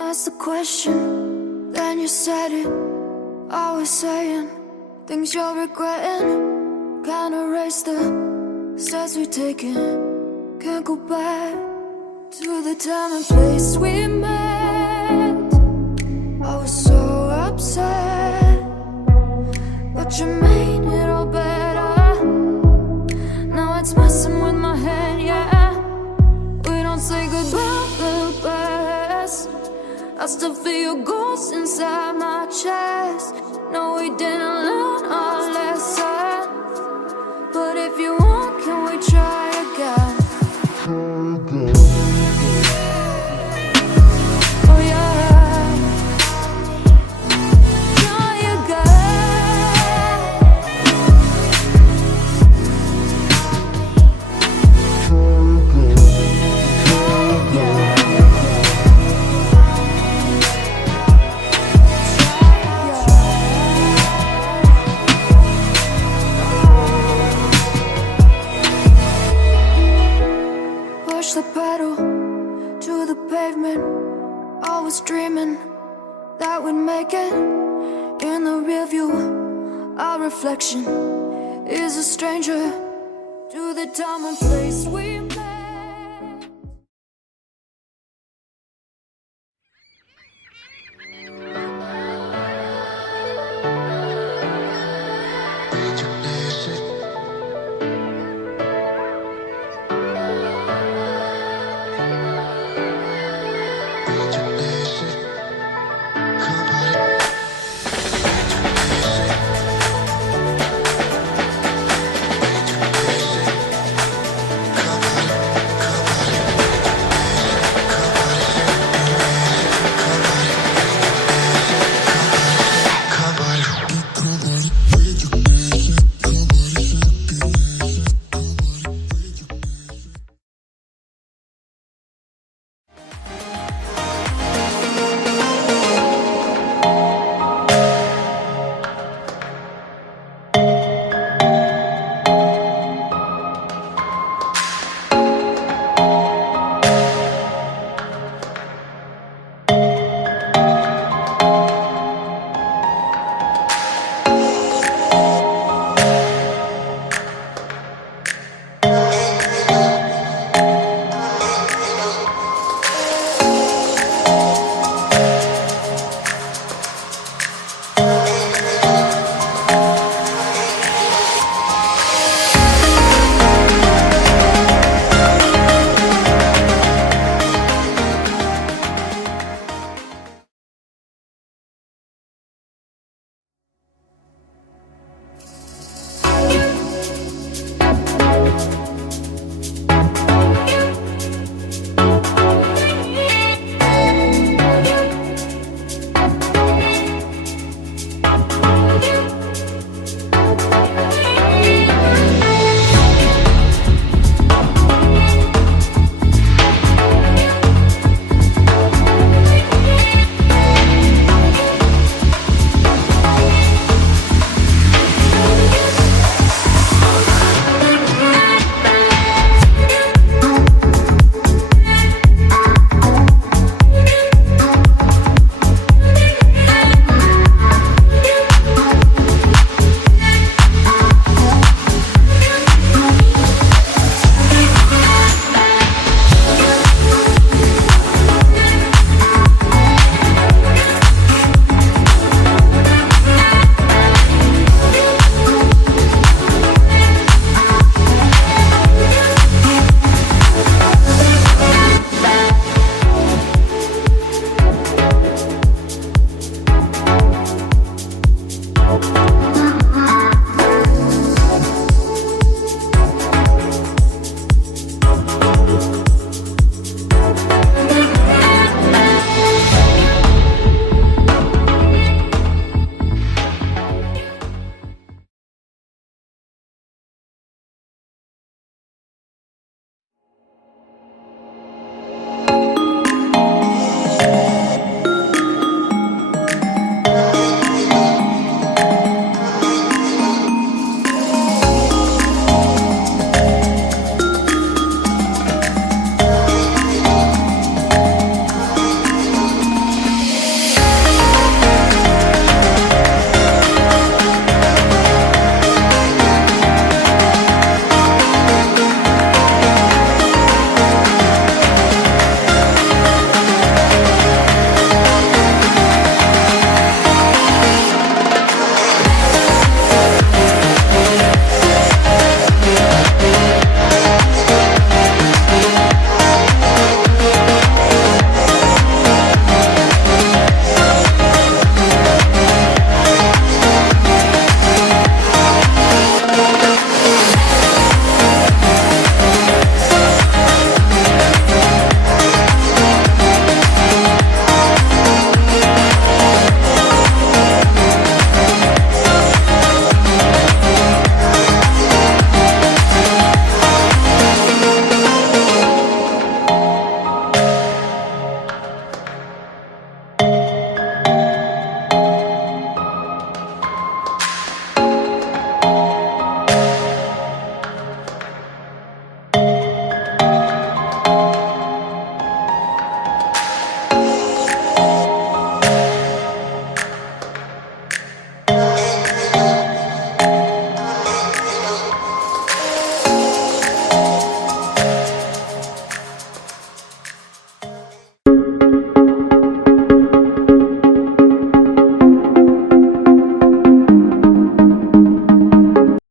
Asked the question, then you said it. Always saying things you're regretting. Can't erase the steps we've taken. Can't go back to the time and place we met. I was so upset, but you made it all better. Now it's messing with my head, yeah. We don't say goodbye the best. I still feel your ghost inside my chest. No, we didn't learn our lesson, but if you want, can we try again? Oh yeah, try again. Push the pedal to the pavement. I was dreaming that we'd make it. In the rear view, our reflection is a stranger to the time and place we